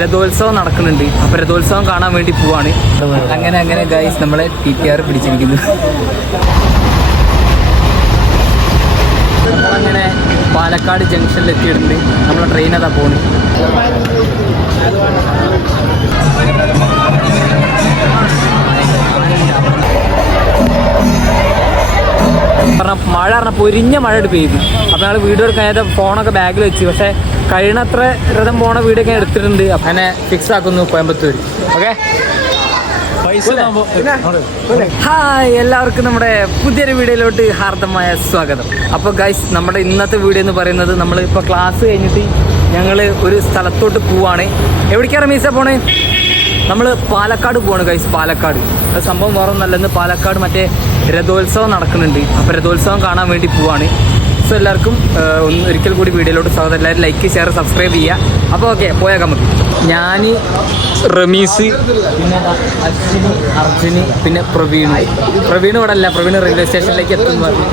രഥോത്സവം നടക്കുന്നുണ്ട്. അപ്പൊ രഥോത്സവം കാണാൻ വേണ്ടി പോവാണ്. അങ്ങനെ അങ്ങനെ ഗൈസ് നമ്മളെ ടി ടി ആർ പിടിച്ചിരിക്കുന്നു. നമ്മളങ്ങനെ പാലക്കാട് ജംഗ്ഷനിൽ എത്തിയിട്ടുണ്ട്. നമ്മളെ ട്രെയിൻ അതാ പോണ്? മഴ പറഞ്ഞ പൊരിഞ്ഞ മഴ എടുപ്പ് ചെയ്തു അപ്പോൾ ഞങ്ങൾ വീഡിയോ എടുക്കാൻ ഫോണൊക്കെ ബാഗിൽ വെച്ച്. പക്ഷേ കഴിയണത്ര രഥം പോണ വീടൊക്കെ എടുത്തിട്ടുണ്ട്. അപ്പം അങ്ങനെ ഫിക്സ് ആക്കുന്നു കോയമ്പത്തൂർ ഓക്കെ ഹായ് എല്ലാവർക്കും നമ്മുടെ പുതിയൊരു വീഡിയോയിലോട്ട് ഹാർദമായ സ്വാഗതം. അപ്പോൾ ഗൈസ് നമ്മുടെ ഇന്നത്തെ വീഡിയോ എന്ന് പറയുന്നത് നമ്മൾ ഇപ്പോൾ ക്ലാസ് കഴിഞ്ഞിട്ട് ഞങ്ങൾ ഒരു സ്ഥലത്തോട്ട് പോവാണ്. എവിടേക്കാണ് മീസ പോണേ? നമ്മൾ പാലക്കാട് പോവാണ് ഗൈസ് പാലക്കാട്. സംഭവം വേറെ ഒന്നല്ലെന്ന് പാലക്കാട് മറ്റേ രഥോത്സവം നടക്കുന്നുണ്ട്. അപ്പോൾ രഥോത്സവം കാണാൻ വേണ്ടി പോവാണ്. സോ എല്ലാവർക്കും ഒന്ന് ഒരിക്കൽ കൂടി വീഡിയോയിലോട്ട് സ്വാഗതം. എല്ലാവരും ലൈക്ക് ഷെയർ സബ്സ്ക്രൈബ് ചെയ്യുക. അപ്പോൾ ഓക്കെ പോയേക്കാം നമുക്ക് ഞാൻ റമീസ് പിന്നെ അശ്വിനി അർജുന് പിന്നെ പ്രവീണ്. പ്രവീൺ ഇവിടെ അല്ല പ്രവീൺ റെയിൽവേ സ്റ്റേഷനിലേക്ക് എത്തുന്നു പറഞ്ഞു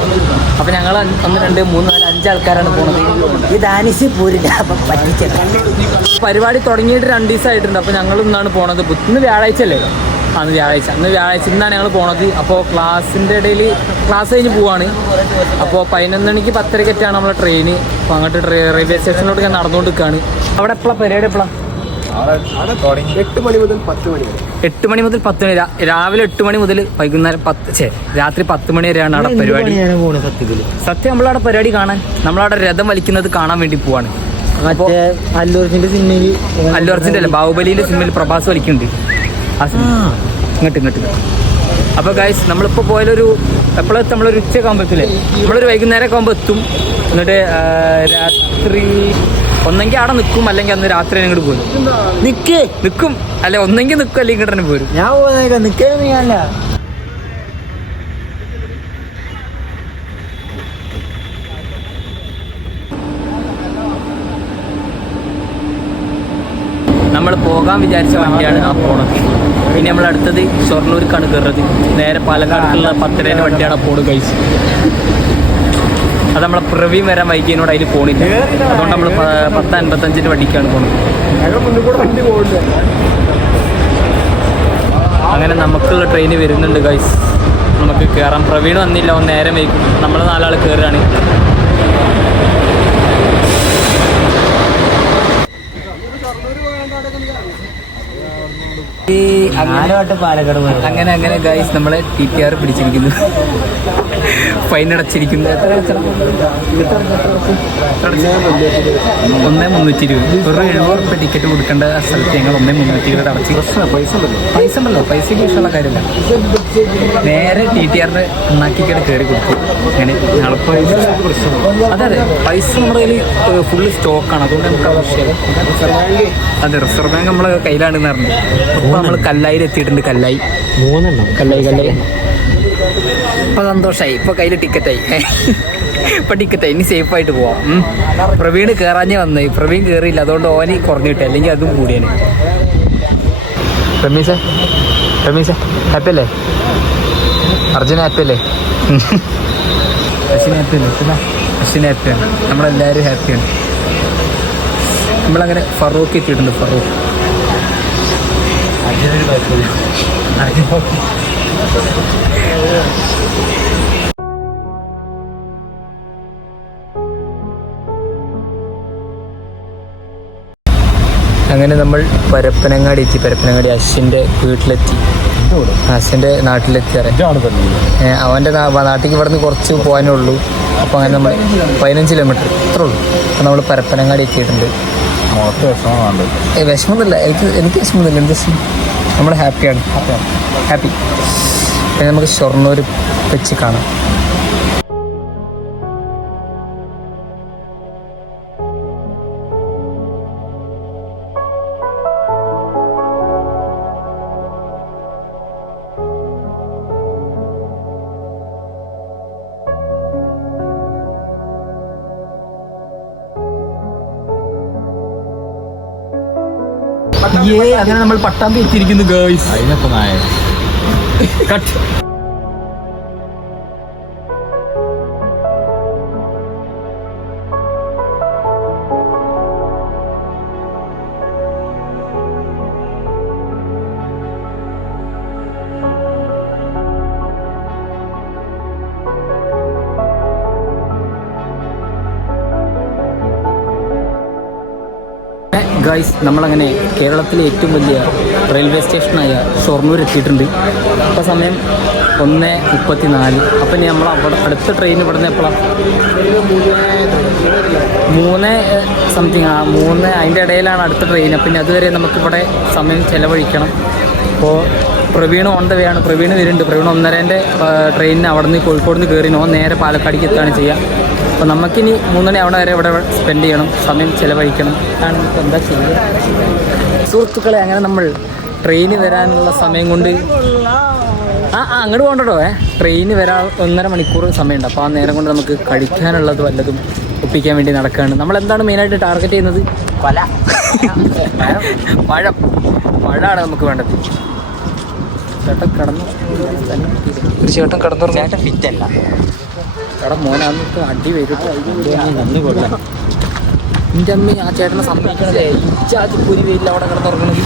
അപ്പോൾ ഞങ്ങൾ ഒന്ന് രണ്ട് മൂന്ന് നാല് അഞ്ച് ആൾക്കാരാണ് പോകുന്നത് ഈ ദാനിശ് പോരില്ല അപ്പം പറ്റിച്ചത് പരിപാടി തുടങ്ങിയിട്ട് രണ്ട് ദിവസമായിട്ടുണ്ട് അപ്പോൾ ഞങ്ങൾ ഇന്നാണ് പോണത്. ഇന്ന് വ്യാഴാഴ്ച അല്ലേ? അന്ന് വ്യാഴാഴ്ച. അന്ന് വ്യാഴാഴ്ച ഇന്നാണ് ഞങ്ങൾ പോണത്. അപ്പോൾ ക്ലാസ്സിന്റെ ഇടയിൽ ക്ലാസ് കഴിഞ്ഞ് പോവാണ്. അപ്പോൾ പതിനൊന്ന് മണിക്ക് പത്തരക്കെറ്റാണ് നമ്മളെ ട്രെയിന് അപ്പോൾ അങ്ങോട്ട് റെയിൽവേ സ്റ്റേഷനിലോട്ട് ഞാൻ നടന്നുകൊണ്ട് നിൽക്കുകയാണ് അവിടെ എപ്പോഴാണ് പരിപാടി എപ്പോഴാണ് എട്ട് മണി മുതൽ പത്ത് മണി വരെ. എട്ട് മണി മുതൽ പത്ത് മണി രാവിലെ എട്ട് മണി മുതൽ വൈകുന്നേരം പത്ത് ഛേ രാത്രി പത്ത് മണി വരെയാണ് അവിടെ പരിപാടി. സത്യം നമ്മളവിടെ പരിപാടി കാണാൻ നമ്മളവിടെ രഥം വലിക്കുന്നത് കാണാൻ വേണ്ടി പോവാണ്. അല്ലൂർജിന്റെ സിനിമയിൽ അല്ലൂർജിന്റെ അല്ല ബാഹുബലിയിലെ സിനിമയിൽ പ്രഭാസ് വലിക്കുന്നുണ്ട്. ഇങ്ങോട്ട് ഇങ്ങോട്ട്. അപ്പോൾ ഗൈസ് നമ്മളിപ്പോൾ പോയാലൊരു എപ്പോഴെത്തും നമ്മളൊരു ഉച്ചയൊക്കെ ആകുമ്പോഴത്തില്ലേ നമ്മളൊരു വൈകുന്നേരം ആകുമ്പോൾ എത്തും. എന്നിട്ട് രാത്രി ഒന്നെങ്കിൽ അവിടെ നിൽക്കും അല്ലെങ്കിൽ അന്ന് രാത്രി അങ്ങോട്ട് പോരും. നിക്ക്. നിൽക്കും അല്ലെ ഒന്നെങ്കിൽ നിൽക്കും അല്ലെങ്കിൽ ഇങ്ങോട്ട് തന്നെ പോരും. ഞാൻ പോകാൻ വിചാരിച്ച വണ്ടിയാണ് ആ പോണത്. ഇനി നമ്മൾ അടുത്തത് ഷൊർണൂർക്കാണ് കയറുന്നത് നേരെ പാലക്കാടുള്ള പത്തരേന്റെ വണ്ടിയാണ് ആ പോണ് കഴിച്ച് അത് നമ്മളെ പ്രവീം വരാൻ വൈകിയതിനോട് അതിൽ പോണില്ല. അതുകൊണ്ട് നമ്മൾ പത്ത് അൻപത്തഞ്ചിന്റെ വണ്ടിക്കാണ് പോണത്. അങ്ങനെ നമുക്കുള്ള ട്രെയിൻ വരുന്നുണ്ട് ഗൈസ് നമുക്ക് കയറാം പ്രവീൺ വന്നില്ല ഒന്ന് നേരം വൈകും നമ്മൾ നാലാൾ കയറുകയാണ് ആരോട്ട് പാലക്കാട് അങ്ങനെ അങ്ങനെ ഗൈസ് നമ്മളെ ടി ടി ആർ പിടിച്ചിരിക്കുന്നു. ഫൈൻ അടച്ചിരിക്കുന്നു? ഒന്നേ മുന്നൂറ്റി ഇരുപത് വെറും എഴുപത് റുപ്യ ടിക്കറ്റ് കൊടുക്കേണ്ട സ്ഥലത്ത് ഞങ്ങൾ ഒന്നേ മുന്നൂറ്റി ഇരുപത് അടച്ചു. പൈസ ഉണ്ടല്ലോ. പൈസയ്ക്ക് ഇഷ്ടമുള്ള കാര്യമില്ല. നേരെ ടി ടി ആറിന്റെ ഉണ്ടാക്കിക്കടെ കയറി കൊടുത്തു. അങ്ങനെ ഞങ്ങൾ അതെ അതെ പൈസ നമ്മുടെ കയ്യിൽ ഫുള്ള് സ്റ്റോക്കാണ് അതുകൊണ്ട് നമുക്ക് ആവശ്യമില്ല അതെ റിസർവ് ബാങ്ക് നമ്മളെ കയ്യിലാണെന്ന് പറഞ്ഞു. അപ്പോൾ നമ്മൾ കല്ലായിൽ എത്തിയിട്ടുണ്ട് കല്ലായി. മൂന്നെണ്ണം. കല്ലായി കല്ലായി. ഇപ്പൊ സന്തോഷായി. ഇപ്പൊ കയ്യിൽ ടിക്കറ്റായി ഇപ്പൊ ടിക്കറ്റായി ഇനി സേഫ് ആയിട്ട് പോവാം. പ്രവീൺ കേറാഞ്ഞേ വന്നേ. പ്രവീൺ കേറിയില്ല. അതുകൊണ്ട് ഓനി കുറഞ്ഞു കിട്ടി. അല്ലെങ്കിൽ അതും കൂടിയാണ്. റമീസേ റമീസേ ഹാപ്പി അല്ലേ അർജുന ഹാപ്പി അല്ലേ അശ്വിന് ഹാപ്പി അല്ലേ അശ്വിന് ഹാപ്പിയാണ് നമ്മളെല്ലാവരും ഹാപ്പിയാണ് നമ്മളങ്ങനെ ഫറൂഖ് എത്തിയിട്ടുണ്ട് ഫറൂഖ്. അതിനൊരു അങ്ങനെ നമ്മൾ പരപ്പനങ്ങാടി എത്തി. പരപ്പനങ്ങാടി അശ്വിന്റെ വീട്ടിലെത്തി. അശ്വിന്റെ നാട്ടിലെത്തി അവന്റെ നാ- നാട്ടിലേക്ക് നിന്ന് കുറച്ച് പോകാനേ ഉള്ളൂ. അപ്പോൾ അങ്ങനെ നമ്മൾ പതിനഞ്ച് കിലോമീറ്റർ. ഇത്രേ ഉള്ളൂ? അപ്പോൾ നമ്മൾ പരപ്പനങ്ങാടി എത്തിയിട്ടുണ്ട്. വിഷമമൊന്നുമില്ല എനിക്ക് എനിക്ക് വിഷമമൊന്നുമില്ല എന്ത് വിഷമം? നമ്മൾ ഹാപ്പിയാണ്. ഹാപ്പി. പിന്നെ നമുക്ക് ഷൊർണൂർ വെച്ച് കാണാം. അങ്ങനെ നമ്മൾ പട്ടാമ്പി എത്തിയിരിക്കുന്നു ഗേൾസ് അതിനൊപ്പം കട്ട് ഗായ്സ് നമ്മളങ്ങനെ കേരളത്തിലെ ഏറ്റവും വലിയ റെയിൽവേ സ്റ്റേഷനായ ഷൊർണൂർ എത്തിയിട്ടുണ്ട് ഇപ്പോൾ സമയം ഒന്ന് മുപ്പത്തി നാല് അപ്പം ഇനി നമ്മൾ അവിടെ അടുത്ത ട്രെയിൻ ഇവിടുന്ന് എപ്പോഴാണ് മൂന്ന് സംതിങ് ആ മൂന്ന് അതിന്റെ ഇടയിലാണ് അടുത്ത ട്രെയിൻ അപ്പം ഇനി അതുവരെ നമുക്കിവിടെ സമയം ചിലവഴിക്കണം. അപ്പോൾ പ്രവീൺ ഓൺ ദ വേ ആണ്. പ്രവീൺ വരുന്നുണ്ട്. പ്രവീൺ ഒന്നരേന്റെ ട്രെയിനിന് അവിടെ നിന്ന് കോഴിക്കോട് നിന്ന് കയറി നോ നേരെ പാലക്കാടേക്ക് എത്തുകയാണ് ചെയ്യുക അപ്പോൾ നമുക്കിനി മൂന്നണി അവിടെ വരെ ഇവിടെ സ്പെൻഡ് ചെയ്യണം സമയം ചിലവഴിക്കണം. ആണ് ഇപ്പോൾ എന്താ ചെയ്യുക. സുഹൃത്തുക്കളെ അങ്ങനെ നമ്മൾ ട്രെയിന് വരാനുള്ള സമയം കൊണ്ട് ആ ആ അങ്ങോട്ട് പോകണ്ടോ ഏ. ട്രെയിന് വരാൻ ഒന്നര മണിക്കൂർ സമയമുണ്ട്. അപ്പോൾ ആ നേരം കൊണ്ട് നമുക്ക് കഴിക്കാനുള്ളത് വല്ലതും ഒപ്പിക്കാൻ വേണ്ടി നടക്കുകയാണ്. നമ്മൾ എന്താണ് മെയിനായിട്ട് ടാർഗറ്റ് ചെയ്യുന്നത്? കൊല പഴം പഴമാണ് നമുക്ക് വേണ്ടത്. ചേട്ടൻ കടന്നു. തീർച്ചയായിട്ടും ചേട്ടൻ കടന്നു ചേട്ടൻ ഫിറ്റ് അല്ല. എടാ മോനെ അടി വരും കൊള്ളാം എന്റെ അമ്മ ആ ചേട്ടനെ സമ്മതിക്കണതേ ഇച്ചാതി പുരി അവിടെ കിടന്നുറങ്ങണത്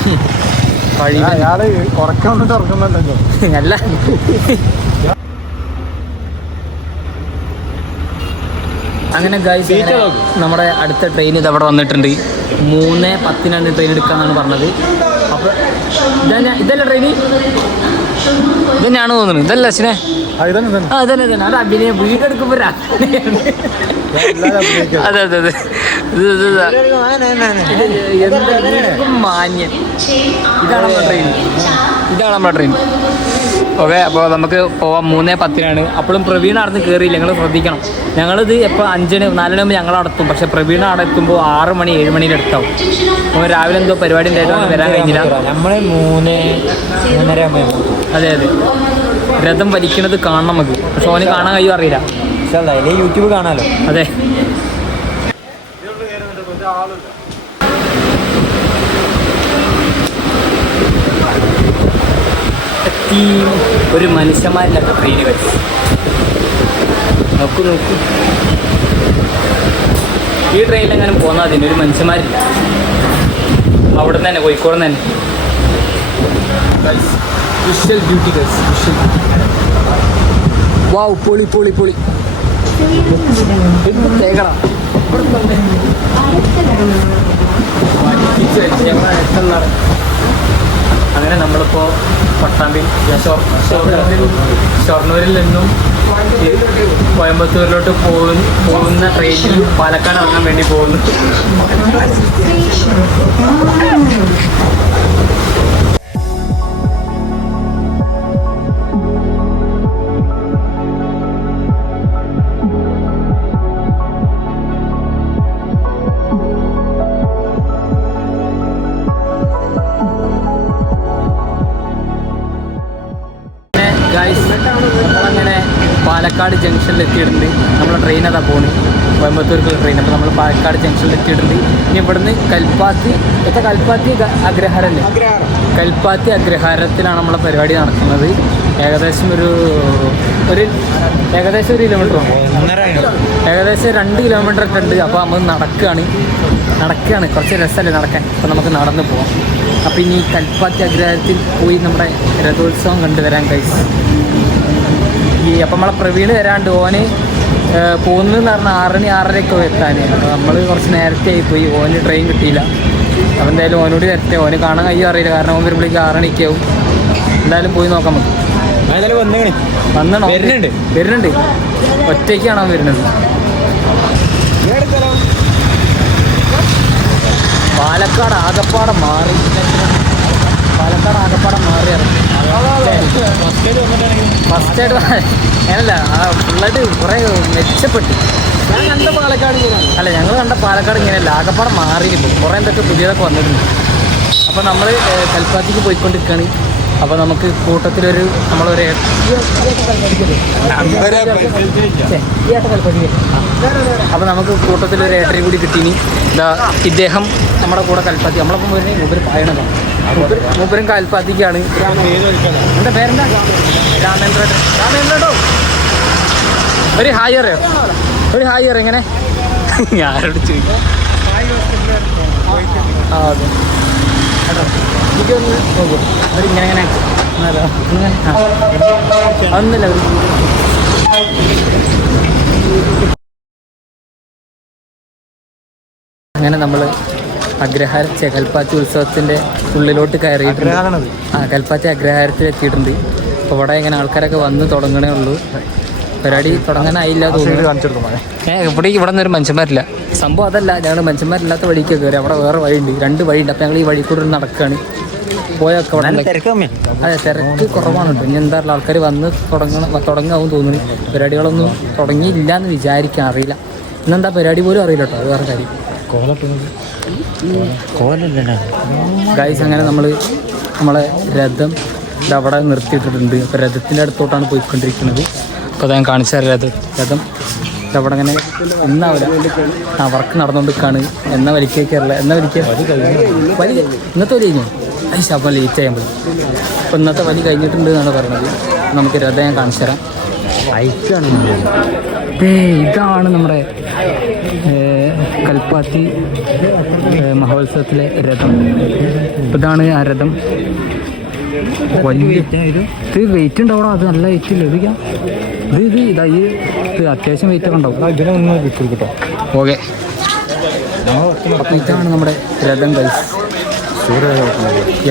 കഴിവ്. അയാൾ ഉറക്കം വന്നിട്ട് ഉറക്കുന്നുണ്ടല്ലോ അല്ല. അങ്ങനെ ഗൈസ് നമ്മുടെ അടുത്ത ട്രെയിൻ ഇത് അവിടെ വന്നിട്ടുണ്ട്. മൂന്ന് പത്തിനാണ് ട്രെയിൻ എടുക്കാന്നാണ് പറഞ്ഞത്. ഇതല്ല ട്രെയിൻ ഇതന്നെയാണ് തോന്നുന്നത്. ഇതല്ല അച്ഛനെ ആ ഇതന്നെ തന്നെ അത് അഭിനയം. അഭിനയിക്കും. അതെ അതെ അതെ. വീടും മാന്യൻ ഇതാണ് നമ്മുടെ ട്രെയിൻ ഇതാണ് നമ്മുടെ ട്രെയിൻ ഓക്കെ അപ്പോൾ നമുക്ക് പോവാം. മൂന്നേ പത്തിനാണ്. അപ്പോഴും പ്രവീൺ അവിടെ നിന്ന് കയറിയില്ല ഞങ്ങൾ ശ്രദ്ധിക്കണം. ഞങ്ങളിത് എപ്പോൾ അഞ്ചിന് നാലിന് മുമ്പ് ഞങ്ങൾ അടത്തും പക്ഷേ പ്രവീൺ അവിടെ എത്തുമ്പോൾ ആറ് മണി ഏഴ് മണിയുടെ അടുത്താവും അപ്പോൾ രാവിലെ എന്തോ പരിപാടി ഉണ്ടായിട്ടൊന്നും വരാൻ കഴിഞ്ഞില്ല. നമ്മൾ മൂന്ന് മൂന്നര അതെ അതെ. രഥം വലിക്കണത് കാണണം നമുക്ക്. പക്ഷെ ഓന് കാണാൻ കഴിയും അറിയില്ല. യൂട്യൂബ് കാണാമല്ലോ അതെ. എത്തി ഒരു മനുഷ്യന്മാരില്ലാത്ത ട്രെയിൻ വരും നോക്കൂ നോക്കൂ. ഈ ട്രെയിനിൽ എങ്ങനെ പോന്നാൽ ഒരു മനുഷ്യന്മാരില്ല. അവിടെ നിന്ന് തന്നെ കോഴിക്കോട് തന്നെ. Visual beauty guys visual wow പൊളി പൊളി പൊളി. അങ്ങനെ നമ്മളിപ്പോൾ പട്ടാമ്പി ഷൊ- ഷൊർണൂരിൽ ഷൊർണൂരിൽ നിന്നും കോയമ്പത്തൂരിലോട്ട് പോകുന്ന പോകുന്ന ട്രെയിനിൽ പാലക്കാട് ഇറങ്ങാൻ വേണ്ടി പോകുന്നു. കോയമ്പത്തൂർക്കുള്ള ട്രെയിൻ അപ്പോൾ നമ്മൾ പാലക്കാട് ജംഗ്ഷനിൽ എത്തിയിട്ടുണ്ട്. ഇനി ഇവിടുന്ന് കൽപ്പാത്തി ഇപ്പം കൽപ്പാത്തി അഗ്രഹാരല്ലേ? കൽപ്പാത്തി അഗ്രഹാരത്തിലാണ് നമ്മളെ പരിപാടി നടക്കുന്നത്. ഏകദേശം ഒരു ഒരു ഏകദേശം ഒരു കിലോമീറ്റർ ഏകദേശം രണ്ട് കിലോമീറ്റർ ഒക്കെ ഉണ്ട്. അപ്പോൾ നമ്മൾ നടക്കുകയാണ് നടക്കുകയാണ് കുറച്ച് രസമല്ലേ നടക്കാൻ. അപ്പോൾ നമുക്ക് നടന്ന് പോവാം. അപ്പോൾ ഇനി കൽപ്പാത്തി അഗ്രഹാരത്തിൽ പോയി നമ്മുടെ രഥോത്സവം കണ്ടുവരാൻ കഴിച്ചു ഈ അപ്പം നമ്മളെ പ്രവീണ് വരാണ്ട്. ഓന് പോകുന്നതെന്ന് പറഞ്ഞാൽ ആറണി ആറരയൊക്കെ എത്താൻ അപ്പോൾ നമ്മൾ കുറച്ച് നേരത്തെ ആയിപ്പോയി പോയി. ഓന് ട്രെയിൻ കിട്ടിയില്ല. അപ്പോൾ എന്തായാലും ഓനോട് നേരത്തെ ഓന് കാണാൻ കഴിയും അറിയില്ല. കാരണം ഓൻ വരുമ്പോഴേക്ക് ആറണിക്കാവും. എന്തായാലും പോയി നോക്കാം നമുക്ക്. വന്നോ വന്നണോ? വരുന്നുണ്ട്. വരുന്നുണ്ട്. ഒറ്റയ്ക്കാണ് അവൻ വരുന്നത്? പാലക്കാട് ആകപ്പാടെ മാറി. പാലക്കാട് ആകപ്പാടെ മാറി ഫസ്റ്റ് ആയിട്ട് അങ്ങനല്ല ആ ഫുള്ളായിട്ട് കുറേ മെച്ചപ്പെട്ടു. ഞാൻ കണ്ട പാലക്കാട് അല്ല ഞങ്ങൾ കണ്ട പാലക്കാട് ഇങ്ങനെ ആകപ്പാടെ മാറിയിരുന്നു കുറേ എന്തൊക്കെ പുതിയതൊക്കെ വന്നിട്ടുണ്ട്. അപ്പോൾ നമ്മൾ കൽപ്പാത്തിക്ക് പോയിക്കൊണ്ടിരിക്കുകയാണ് അപ്പോൾ നമുക്ക് കൂട്ടത്തിലൊരു നമ്മളൊരു അപ്പോൾ നമുക്ക് കൂട്ടത്തിലൊരു ഏട്ടറി കൂടി കിട്ടീനി. ഇതാ ഇദ്ദേഹം നമ്മുടെ കൂടെ കൽപ്പാത്തി നമ്മളപ്പം വരുന്നത് മൂപ്പര് പായണതാണ്. മൂപ്പര് കാൽപ്പാത്തിക്കാണ്. എന്റെ പേരെന്താ? രാമേന്ദ്രൻ. രാമേന്ദ്രട്ടോ ഒരു ഹായ് അറിയോ? ഒരു ഹായ് അറിയോ എങ്ങനെ ഞാനോട് ചോദിക്കാം. ആ എനിക്കൊന്ന് നോക്കൂ. ഒരു ഇങ്ങനെ ഇങ്ങനെ അങ്ങനെ നമ്മൾ അഗ്രഹാര ഛെ, കൽപ്പാത്തി ഉത്സവത്തിന്റെ ഉള്ളിലോട്ട് കയറിയിട്ടുണ്ട്. ആ കൽപ്പാത്തി അഗ്രഹാരത്തിൽ എത്തിയിട്ടുണ്ട്. അപ്പോൾ ഇവിടെ ഇങ്ങനെ ആൾക്കാരൊക്കെ വന്ന് തുടങ്ങണേ ഉള്ളൂ. പരിപാടി തുടങ്ങാനായില്ല തോന്നുന്നു. ഇവിടെ ഇവിടെ നിന്നൊരു മനുഷ്യന്മാരില്ല. സംഭവം അതല്ല ഞങ്ങൾ മനുഷ്യന്മാരില്ലാത്ത വഴിക്ക് കയറി. അവിടെ വേറെ വഴിയുണ്ട്. രണ്ട് വഴിയുണ്ട്. അപ്പോൾ ഞങ്ങൾ ഈ വഴി കൂടെ നടക്കുകയാണ് പോയൊക്കെ അതെ തിരക്ക് കുറവാണ് പിന്നെ ഇനി എന്താ ആൾക്കാർ വന്ന് തുടങ്ങണം തുടങ്ങാവും തോന്നുന്നു. പരിപാടികളൊന്നും തുടങ്ങിയില്ല എന്ന് വിചാരിക്കാൻ അറിയില്ല. ഇന്നെന്താ പരിപാടി പോലും അറിയില്ല കേട്ടോ. അത് വേറെ കാര്യം. ഗൈസ് അങ്ങനെ നമ്മൾ നമ്മളെ രഥം അവിടെ നിർത്തിയിട്ടിട്ടുണ്ട്. അപ്പോൾ രഥത്തിന്റെ അടുത്തോട്ടാണ് പോയിക്കൊണ്ടിരിക്കുന്നത്. അപ്പോൾ ഞാൻ കാണിച്ചു തരാം രഥം. രഥം അവിടെ അങ്ങനെ എന്നാവില്ല ആ വർക്ക് നടന്നുകൊണ്ടിരിക്കുകയാണ് എന്നാ വലിക്കേക്കറില്ല എന്നാ വലിക്കുക വലി ഇന്നത്തെ വലി കഴിഞ്ഞു? അപ്പം ലേറ്റ് ആയാൽ മതി അപ്പോൾ ഇന്നത്തെ വലി കഴിഞ്ഞിട്ടുണ്ട് എന്നാണ് പറയുന്നത്. നമുക്ക് രഥം ഞാൻ കാണിച്ചു തരാം. ദേ, ഇതാണ് നമ്മുടെ കൽപ്പാത്തി മഹോത്സവത്തിലെ രഥം. ഇതാണ് ആ രഥം. വലിയ ഇത് വെയിറ്റ് ഉണ്ടാവണം. അത് നല്ല വെയിറ്റ് ഇല്ല? ഇത് ഇത്. ഇത് ഇതാ ഈ ഇത് അത്യാവശ്യം വെയിറ്റ് ഒക്കെ ഉണ്ടാവും. ഓക്കെ. അപ്പൊ ഇതാണ് നമ്മുടെ രഥം കൈസ്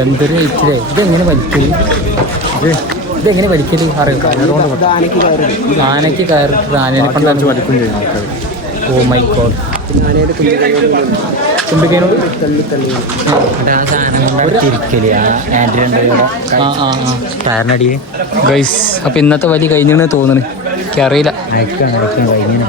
എന്തൊരു വെയിറ്റ് ഇതെങ്ങനെ വലിക്കൽ? ഇത് ഇതെങ്ങനെ വലിക്കൽ അറിയാം? ആനയ്ക്ക് കയറിട്ട് ആനയെ കൊണ്ടാണ് വലിക്കും ചെയ്യും ആൾക്കാർ ഓ മൈ ഗോഡ്. കൊണ്ട് ടയറിനടിയിൽ ഗൈസ് അപ്പം ഇന്നത്തെ വലി കഴിഞ്ഞെന്ന് തോന്നുന്നു എനിക്കറിയില്ല. കഴിഞ്ഞു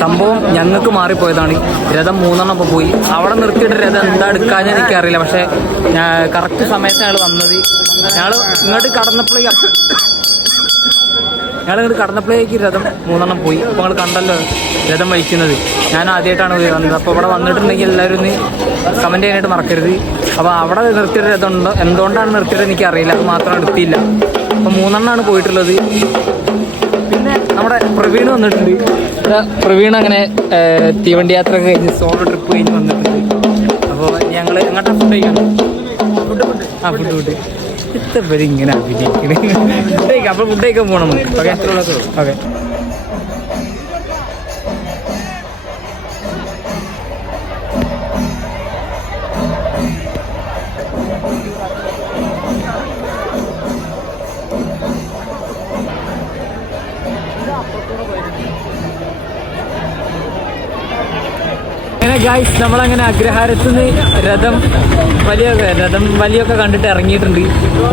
സംഭവം ഞങ്ങൾക്ക് മാറിപ്പോയതാണ്. രഥം മൂന്നെണ്ണം ഇപ്പോൾ പോയി. അവിടെ നിർത്തിയിട്ട് രഥം എന്താ എടുക്കാന്ന് എനിക്കറിയില്ല. പക്ഷേ ഞാൻ കറക്റ്റ് സമയത്ത് ഞങ്ങൾ വന്നത്. ഞങ്ങൾ ഇങ്ങോട്ട് കടന്നപ്പോഴേക്ക് ഞങ്ങൾ ഇങ്ങോട്ട് കടന്നപ്പോഴേക്ക് രഥം മൂന്നെണ്ണം പോയി. അപ്പോൾ നിങ്ങൾ കണ്ടല്ലോ രഥം വഹിക്കുന്നത്. ഞാൻ ആദ്യമായിട്ടാണ് വന്നത്. അപ്പോൾ ഇവിടെ വന്നിട്ടുണ്ടെങ്കിൽ എല്ലാവരും ഒന്ന് കമന്റ് ചെയ്യാനായിട്ട് മറക്കരുത്. അപ്പോൾ അവിടെ നിർത്തിയിട്ട് രഥം ഉണ്ടോ? എന്തുകൊണ്ടാണ് നിർത്തിയത് എനിക്കറിയില്ല. അത് മാത്രം എടുത്തിയില്ല അപ്പോൾ മൂന്നെണ്ണമാണ് പോയിട്ടുള്ളത്. നമ്മുടെ പ്രവീൺ വന്നിട്ടുണ്ട്. പ്രവീൺ അങ്ങനെ തീവണ്ടി യാത്ര കഴിഞ്ഞ് സോളോ ട്രിപ്പ് കഴിഞ്ഞ് വന്നിട്ടുണ്ട്. അപ്പോൾ ഞങ്ങൾ എങ്ങോട്ടാ ഫുഡ് കഴിക്കണം ആ ഫുഡ് ഫുഡ് ഇത്ര പേര് ഇങ്ങനെ അഭിനയിക്കണേ? ഫുഡ് കഴിക്കാം അപ്പോൾ ഫുഡ് കഴിക്കാൻ പോകണം ഓക്കെ? ഓക്കെ. ഗായ്സ് നമ്മളങ്ങനെ അഗ്രഹാരത്തിൽ നിന്ന് രഥം വലിയ രഥം വലിയൊക്കെ കണ്ടിട്ട് ഇറങ്ങിയിട്ടുണ്ട്.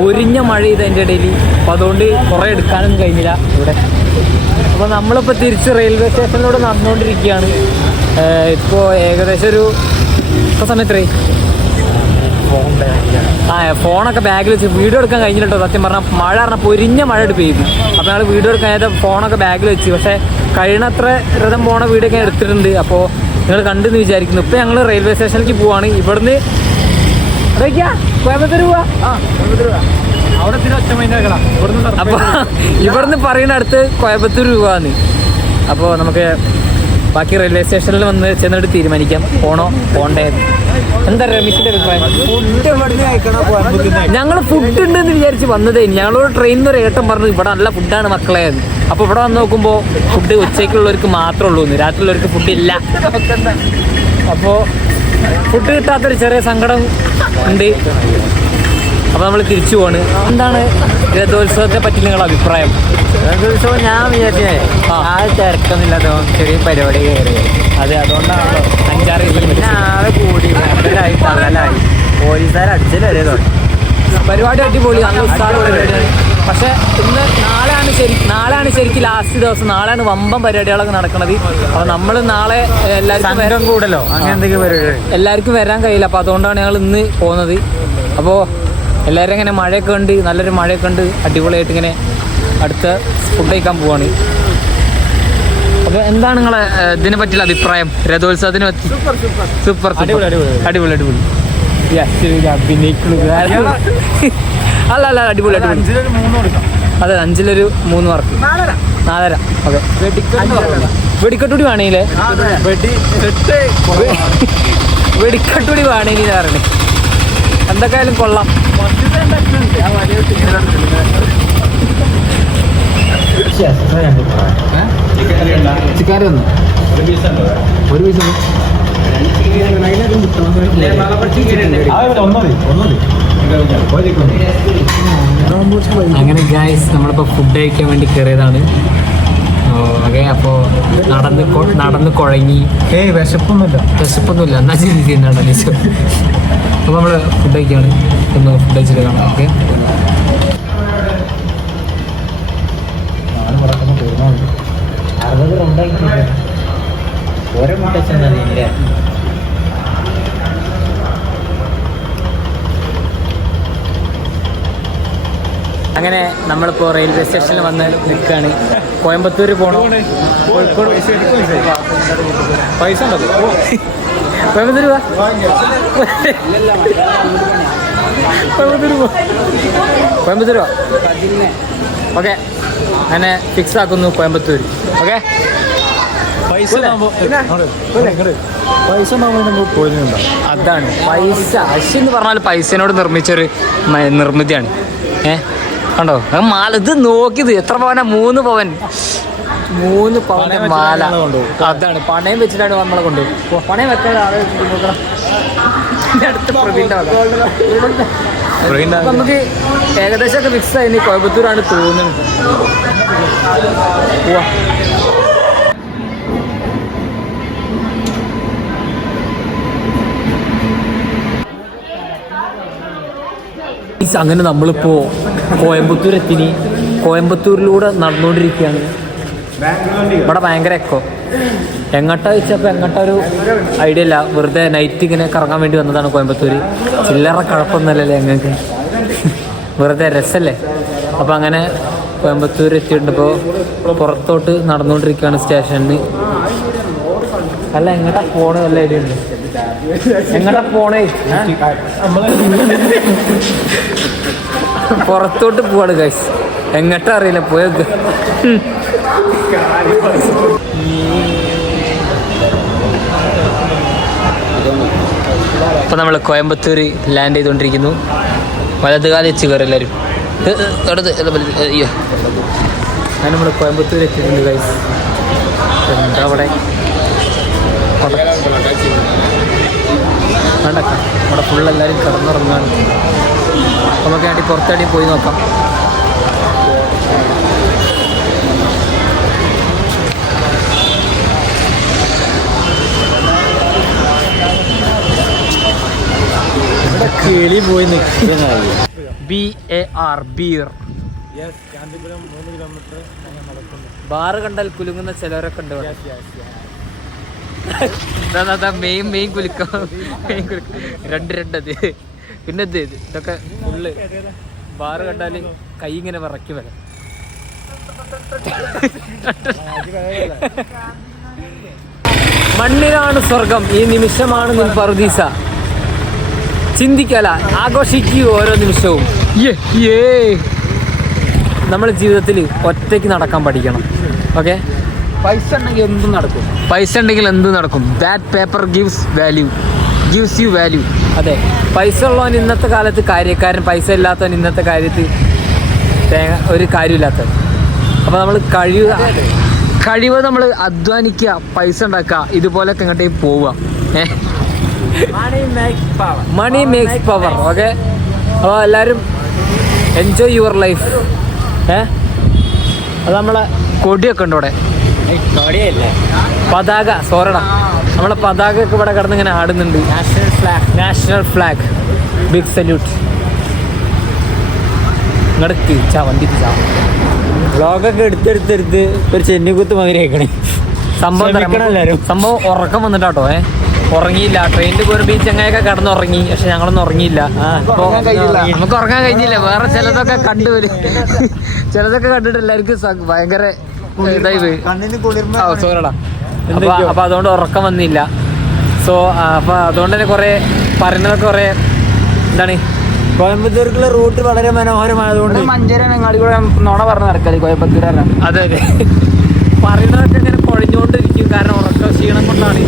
ഒരിഞ്ഞ മഴ ചെയ്ത് അതിന്റെ ഇടയിൽ. അപ്പോൾ അതുകൊണ്ട് കുറേ എടുക്കാനൊന്നും കഴിഞ്ഞില്ല ഇവിടെ. അപ്പോൾ നമ്മളിപ്പോൾ തിരിച്ച് റെയിൽവേ സ്റ്റേഷനിലൂടെ നടന്നുകൊണ്ടിരിക്കുകയാണ്. ഇപ്പോൾ ഏകദേശം ഒരു ഇപ്പോൾ സമയത്ത് ആ ഫോണൊക്കെ ബാഗിൽ വെച്ച് വീഡിയോ എടുക്കാൻ കഴിഞ്ഞിട്ടോ സത്യം പറഞ്ഞാൽ മഴ പറഞ്ഞാൽ പൊരിഞ്ഞ മഴ എടുത്ത് പെയ്തു. അപ്പോൾ ഞങ്ങൾ വീഡിയോ എടുക്കാൻ ഫോണൊക്കെ ബാഗിൽ വെച്ച്. പക്ഷേ കഴിയണത്ര രഥം പോണ വീഡിയോ ഒക്കെ എടുത്തിട്ടുണ്ട്. അപ്പോൾ നിങ്ങൾ കണ്ടെന്ന് വിചാരിക്കുന്നു. ഇപ്പൊ ഞങ്ങൾ റെയിൽവേ സ്റ്റേഷനിലേക്ക് പോവാണ്. ഇവിടുന്ന് കോയമ്പത്തൂർ പോവാ. ആ കോയമ്പത്തൂർ അവിടെ ഇവിടുന്ന് പറയുന്ന അടുത്ത് കോയമ്പത്തൂർ പോവാന്ന്. അപ്പോൾ നമുക്ക് ബാക്കി റെയിൽവേ സ്റ്റേഷനിൽ വന്ന് ചെന്നിട്ട് തീരുമാനിക്കാം. പോണോ? പോണ്ടേ. എന്താ റമീഷിന്റെ അഭിപ്രായം? ഞങ്ങൾ ഫുഡ് ഉണ്ടെന്ന് വിചാരിച്ച് വന്നതേ ഞങ്ങളോട് ട്രെയിനിൽ നിന്ന് ഒരു ഏട്ടം പറഞ്ഞു ഇവിടെ നല്ല ഫുഡാണ് മക്കളെ. അപ്പൊ അപ്പോൾ ഇവിടെ വന്ന് നോക്കുമ്പോൾ ഫുഡ് ഉച്ചയ്ക്കുള്ളവർക്ക് മാത്രമേ ഉള്ളൂ രാത്രി രാത്രിയുള്ളവർക്ക് ഫുഡ് ഇല്ല. അപ്പോൾ ഫുഡ് കിട്ടാത്തൊരു ചെറിയ സങ്കടം ഉണ്ട്. അപ്പോൾ നമ്മൾ തിരിച്ചു പോവാണ്. എന്താണ് രഥോത്സവത്തെ പറ്റി നിങ്ങളുടെ അഭിപ്രായം? രഥോത്സവം ഞാൻ വിചാരിച്ചേ ആ. തിരക്കൊന്നുമില്ലാത്തോ ചെറിയ പരിപാടി കയറി. അതെ അതുകൊണ്ടാണല്ലോ അഞ്ചാറ് ആളെ. കൂടി തള്ളലായി പോലീസുകാർ അടിച്ചില്ല വരെ പരിപാടി അടിപൊളി നല്ല ഉത്സാഹ പരിപാടിയാണ് പക്ഷെ ഇന്ന് നാളെയാണ് ശരി നാളെയാണ് ശരിക്കും ലാസ്റ്റ് ദിവസം. നാളെയാണ് വമ്പം പരിപാടികളൊക്കെ നടക്കുന്നത് അപ്പൊ നമ്മൾ നാളെ എല്ലാവർക്കും വരാൻ കൂടല്ലോ അങ്ങനെ എന്തെങ്കിലും പരിപാടി? എല്ലാവർക്കും വരാൻ കഴിയില്ല. അപ്പൊ അതുകൊണ്ടാണ് ഞങ്ങൾ ഇന്ന് പോകുന്നത് അപ്പോൾ എല്ലാവരും ഇങ്ങനെ മഴയൊക്കെ ഉണ്ട് നല്ലൊരു മഴയൊക്കെ ഉണ്ട് അടിപൊളിയായിട്ട് ഇങ്ങനെ അടുത്ത ഫുഡ് കഴിക്കാൻ പോവാണ്. അപ്പോൾ എന്താണ് നിങ്ങളെ ഇതിനെ പറ്റിയുള്ള അഭിപ്രായം? രഥോത്സവത്തിനെ പറ്റി? സൂപ്പർ അടിപൊളി, അടിപൊളി. അടിപൊളി അഭിനയിക്കുന്നത് അല്ല അല്ല അടിപൊളി അടിപൊളി. അതെ അഞ്ചിലൊരു മൂന്ന് മാർക്ക് നാലര. അതെ. വെടിക്കട്ടുടി വേണേലേ. വെടിക്കട്ടുടി വേണേലി പറയണേ എന്തൊക്കെയായാലും കൊള്ളാം ചിക്കാരി ഒന്ന് ഒരു പൈസ അങ്ങനെ ഗായ്സ് നമ്മളിപ്പോൾ ഫുഡ് കഴിക്കാൻ വേണ്ടി കയറിയതാണ് ഓക്കെ അപ്പോൾ നടന്ന് നടന്ന് കുഴങ്ങി. ഏയ് വിശപ്പൊന്നുമില്ല. വിശപ്പൊന്നുമില്ല. എന്നാ ചെയ്ത് ചെയ്യുന്നുണ്ടല്ലോ അപ്പോൾ നമ്മൾ ഫുഡ് കഴിക്കാണ്. ഒന്ന് ഫുഡ് കഴിച്ചിട്ട് കാണാം ഓക്കെ? അറുപത് റൗണ്ടായി ഓരോ മുട്ട അങ്ങനെ നമ്മളിപ്പോൾ റെയിൽവേ സ്റ്റേഷനിൽ വന്ന് നിൽക്കുകയാണ് കോയമ്പത്തൂർ പോകണോ കോഴിക്കോട്. പൈസ കോയമ്പത്തൂർ കോയമ്പത്തൂർ കോയമ്പത്തൂർ ഓക്കെ. അങ്ങനെ ഫിക്സ് ആക്കുന്നു കോയമ്പത്തൂർ ഓക്കെ. പൈസ. പൈസ അതാണ്. പൈസ. അശ്വിന്ന് പറഞ്ഞാൽ പൈസനോട് നിർമ്മിച്ചൊരു നിർമ്മിതിയാണ്. ഏ? കണ്ടോ? മാല ഇത് നോക്കിയത് എത്ര പവനാ? മൂന്ന് പവൻ. മൂന്ന് പവന മാല. അതാണ്. പണയം വെച്ചിട്ടാണ് നമ്മളെ കൊണ്ട് പണയം വെക്കാൻ ആളെ നമുക്ക് ഏകദേശം ഒക്കെ ഫിക്സ് ആയി. കോയമ്പത്തൂരാണ് തോന്നുന്നത്. അങ്ങനെ നമ്മളിപ്പോൾ കോയമ്പത്തൂർ എത്തിനി കോയമ്പത്തൂരിലൂടെ നടന്നുകൊണ്ടിരിക്കുകയാണ് ഇവിടെ ഭയങ്കര എക്കോ എങ്ങോട്ടാ വെച്ചപ്പോൾ എങ്ങോട്ടാ ഒരു ഐഡിയ ഇല്ല. വെറുതെ നൈറ്റ് ഇങ്ങനെ കറങ്ങാൻ വേണ്ടി വന്നതാണ് കോയമ്പത്തൂർ ചില്ലറ കഴപ്പൊന്നുമല്ലല്ലേ ഞങ്ങൾക്ക്. വെറുതെ രസല്ലേ? അപ്പോൾ അങ്ങനെ കോയമ്പത്തൂർ എത്തിയിട്ടിപ്പോൾ പുറത്തോട്ട് നടന്നുകൊണ്ടിരിക്കുകയാണ് സ്റ്റേഷനിൽ അല്ല എങ്ങോട്ടാ ഫോണ് നല്ല ഐഡിയ ഉണ്ട് ഫോണേ പുറത്തോട്ട് പോവാണ് ഗൈസ് എങ്ങട്ടാ അറിയില്ല പോയത്. ഇപ്പൊ നമ്മൾ കോയമ്പത്തൂർ ലാൻഡ് ചെയ്തുകൊണ്ടിരിക്കുന്നു വലതുകാലം വെച്ച് കയറി ഏ, അയ്യോ. ഞാൻ നമ്മൾ കോയമ്പത്തൂർ എത്തിയിട്ടുണ്ട് ഗൈസ് എന്താ അവിടെ? വേണ്ടക്ക അവിടെ ഫുൾ എല്ലാവരും കിടന്നുറങ്ങാണ് നമുക്ക് ആണ്ടി പുറത്തടി പോയി നോക്കാം. ഇവിടെ കിളി പോയി നിൽക്കുന്നത് B A R beer bar കണ്ടാൽ കുലുങ്ങുന്ന ചിലവരൊക്കെ ഉണ്ട് ദാ, മെയിൻ മെയിൻ കുലുക്കം. മെയിൻ കുലുക്കം. രണ്ട് രണ്ടത് അത്. പിന്നെ ഇത് ഇത്. ഇതൊക്കെ ഫുള്ള് ബാറ് കണ്ടാൽ കൈ ഇങ്ങനെ വിറക്കി വരാം. മണ്ണിലാണ് സ്വർഗം. ഈ നിമിഷമാണ് നിൻ പറുദീസ. ചിന്തിക്കല ആഘോഷിക്കൂ ഓരോ നിമിഷവും. നമ്മൾ ജീവിതത്തിൽ ഒറ്റയ്ക്ക് നടക്കാൻ പഠിക്കണം. ഓക്കെ പൈസ ഉണ്ടെങ്കിൽ എന്തും നടക്കും. പൈസ ഉണ്ടെങ്കിൽ എന്ത് നടക്കും. That paper gives value gives you value അതെ. പൈസ ഉള്ളവൻ ഇന്നത്തെ കാലത്ത് കാര്യക്കാരൻ പൈസ ഇല്ലാത്തവൻ ഇന്നത്തെ കാര്യത്ത് തേങ്ങ ഒരു കാര്യമില്ലാത്തവൻ. അപ്പോൾ നമ്മൾ കഴിവ് കഴിവ് നമ്മൾ അധ്വാനിക്കുക പൈസ ഉണ്ടാക്കുക ഇതുപോലൊക്കെ ഇങ്ങോട്ടേക്ക് പോവുക. Eh money makes power okay അപ്പോൾ എല്ലാവരും എൻജോയ് യുവർ ലൈഫ് ഏ? അത് നമ്മളെ കൊടിയൊക്കെ ഉണ്ട് ഇവിടെ പതാക സോറട നമ്മളെ പതാക ഒക്കെ ഇവിടെ കിടന്ന് ഇങ്ങനെ ആടുന്നുണ്ട് national flag national flag big salute ഇങ്ങോട്ട് ചാ വണ്ടി ചാ. വ്ളോഗൊക്കെ എടുത്തെടുത്തെടുത്ത് ഒരു ചെന്നിക്കുത്ത് മാതിരി ആക്കണേ സംഭവം. സംഭവം ഉറക്കം വന്നിട്ടാട്ടോ ഏ? ഉറങ്ങിയില്ല. ട്രെയിനിൽ പോയി ബീച്ച് അങ്ങനെയൊക്കെ കിടന്നുറങ്ങി പക്ഷെ ഞങ്ങളൊന്നും ഉറങ്ങിയില്ല. നമുക്ക് ഉറങ്ങാൻ കഴിഞ്ഞില്ല വേറെ ചിലതൊക്കെ കണ്ടുവരും ചിലതൊക്കെ കണ്ടിട്ട് എല്ലാവർക്കും ഭയങ്കര സോറടാ അപ്പൊ അപ്പൊ അതുകൊണ്ട് ഉറക്കം വന്നില്ല. സോ അപ്പൊ അതുകൊണ്ട് തന്നെ കുറെ പറയുന്നതൊക്കെ കുറെ എന്താണ്? കോയമ്പത്തൂർക്കുള്ള റൂട്ട് വളരെ മനോഹരമായതുകൊണ്ട് മഞ്ചേരി കൂടെ നോണ പറഞ്ഞ് നടക്കാതെ കോയമ്പത്തൂരാണ് അതെ അതെ. പറയുന്നതൊക്കെ ഇങ്ങനെ കുഴഞ്ഞുകൊണ്ടിരിക്കും കാരണം ഉറക്കം ക്ഷീണം കൊണ്ടാണ്.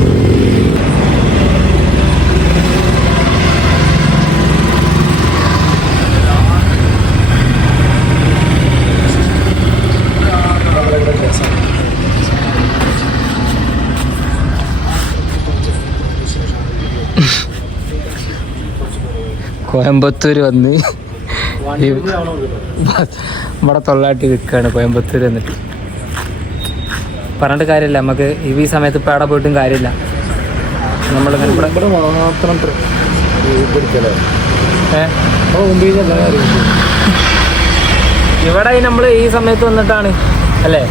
കോയമ്പത്തൂർ വന്ന് ഇവിടെ തൊള്ളാട്ടി നിൽക്കുകയാണ് കോയമ്പത്തൂർ വന്നിട്ട്. പറഞ്ഞിട്ട് കാര്യമില്ല നമുക്ക് ഈ സമയത്ത് ഇപ്പം അവിടെ പോയിട്ടും കാര്യമില്ല. നമ്മൾ ഇവിടെ ഇവിടെ മാത്രം ഇവിടെ നമ്മൾ ഈ സമയത്ത് വന്നിട്ടാണ് അല്ലേ?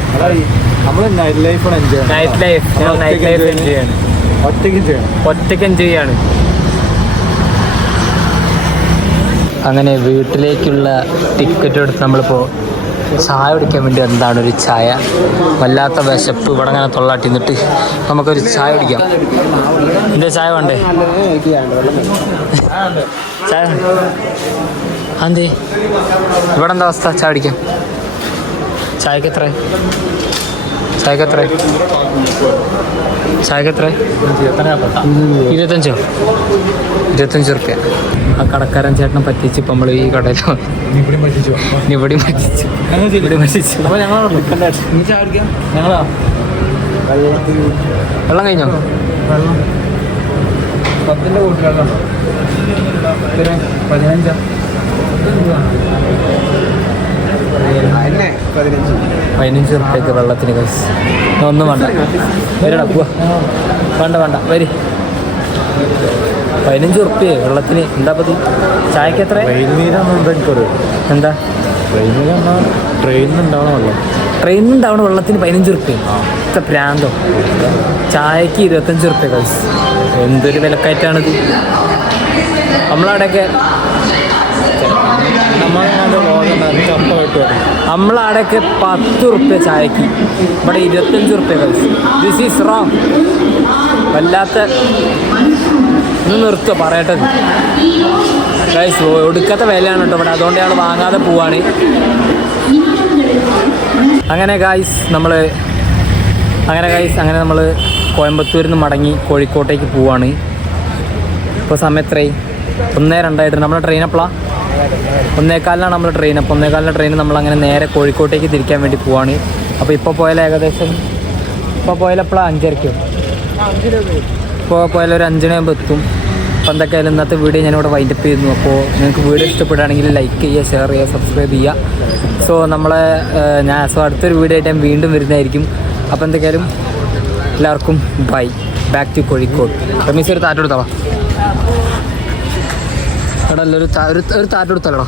നൈറ്റ് ലൈഫ് നൈറ്റ് ലൈഫ് ഒറ്റയ്ക്ക് ചെയ്യണം. ഒറ്റയ്ക്ക് എൻജോയ് ചെയ്യാണ്. അങ്ങനെ വീട്ടിലേക്കുള്ള ടിക്കറ്റ് എടുത്ത് നമ്മളിപ്പോൾ ചായ കുടിക്കാൻ വേണ്ടി എന്താണ് ഒരു ചായ. വല്ലാത്ത വിശപ്പ് ഇവിടെ അങ്ങനെ തൊള്ളാട്ടി നിന്നിട്ട് നമുക്കൊരു ചായ കുടിക്കാം. എന്റെ ചായ വേണ്ടേ? ചായ അന്തേ ഇവിടെ എന്താ അവസ്ഥ? ചായ കുടിക്കാം. ചായക്ക് എത്ര ചായക്ക് എത്ര ചായക്ക് എത്ര ഇരുപത്തഞ്ചോ? ഇരുപത്തഞ്ച് റുപ്യ ആ കടക്കാരൻ ചേട്ടനെ പറ്റിച്ച് ഇപ്പം നമ്മൾ ഈ കടയിൽ ഇവിടെയും ഇവിടെ പറ്റിച്ചു. ഇവിടെ അപ്പോൾ ഞങ്ങളാ? വെള്ളം കഴിഞ്ഞോ? വെള്ളം. പത്തിന്റെ കൂട്ടുകാരുണ്ടോ പതിനഞ്ചാ. പതിനഞ്ച്. പതിനഞ്ച് റുപ്യക്ക് വെള്ളത്തിന് കൈസ് ഒന്നും വേണ്ട. വരടാ പോവാ. വേണ്ട വേണ്ട. വരി. പതിനഞ്ച് റുപ്യ വെള്ളത്തിന്. എന്താ പതി ചായക്ക് എത്ര? എന്താ? ട്രെയിനിൽ ഉണ്ടാവണ വെള്ളത്തിന് പതിനഞ്ച് റുപ്യ ഇത്ര പ്രാന്തോ. ചായക്ക് ഇരുപത്തഞ്ച് റുപ്യ കൈസ് എന്തൊരു വിലക്കയറ്റാണിത്. നമ്മളവിടെയൊക്കെ നമ്മളവിടെയൊക്കെ പത്ത് റുപ്യ ചായക്ക്. ഇവിടെ ഇരുപത്തഞ്ച് റുപ്യ കൈസ് ദിസ് ഈസ് റോങ് വല്ലാത്ത ഒന്ന് നിർത്തുക പറയട്ടെ. ഗൈസ് ഒടുക്കത്തെ വിലയാണ് കേട്ടോ ഇവിടെ. അതുകൊണ്ട് ഞങ്ങൾ വാങ്ങാതെ പോവാണ്. അങ്ങനെ ഗായ്സ് നമ്മൾ അങ്ങനെ ഗായ്സ് അങ്ങനെ നമ്മൾ കോയമ്പത്തൂരിൽ നിന്ന് മടങ്ങി കോഴിക്കോട്ടേക്ക് പോവാണ്. ഇപ്പോൾ സമയം എത്രയായി ഒന്നേ രണ്ടായിട്ട്. നമ്മുടെ ട്രെയിൻ എപ്പോഴാണ് ഒന്നേക്കാലിനാണ് നമ്മൾ ട്രെയിൻ അപ്പോൾ ഒന്നേക്കാലിന്റെ ട്രെയിൻ നമ്മൾ അങ്ങനെ നേരെ കോഴിക്കോട്ടേക്ക് തിരിക്കാൻ വേണ്ടി പോവാണ്. അപ്പോൾ ഇപ്പോൾ പോയാൽ ഏകദേശം ഇപ്പോൾ പോയാൽ എപ്പോഴാണ് അഞ്ചരയ്ക്കോ. ഇപ്പോൾ പോയാൽ ഒരു അഞ്ചിനാകുമ്പോൾ എത്തും. അപ്പോൾ എന്തൊക്കെയായാലും ഇന്നത്തെ വീഡിയോ ഞാനിവിടെ വൈൻഡപ്പ് ചെയ്യുന്നു. അപ്പോൾ നിങ്ങൾക്ക് വീഡിയോ ഇഷ്ടപ്പെടുകയാണെങ്കിൽ ലൈക്ക് ചെയ്യുക ഷെയർ ചെയ്യുക സബ്സ്ക്രൈബ് ചെയ്യുക. സോ നമ്മളെ ഞാൻ സോ അടുത്തൊരു വീഡിയോ ആയിട്ട് ഞാൻ വീണ്ടും വരുന്നതായിരിക്കും. അപ്പോൾ എന്തൊക്കെയായാലും എല്ലാവർക്കും bye back to Kozhikode. Rameez ഒരു താറ്റെടുത്തോളാം എടാ ഒരു ഒരു താറ്റെടുത്തോളടാ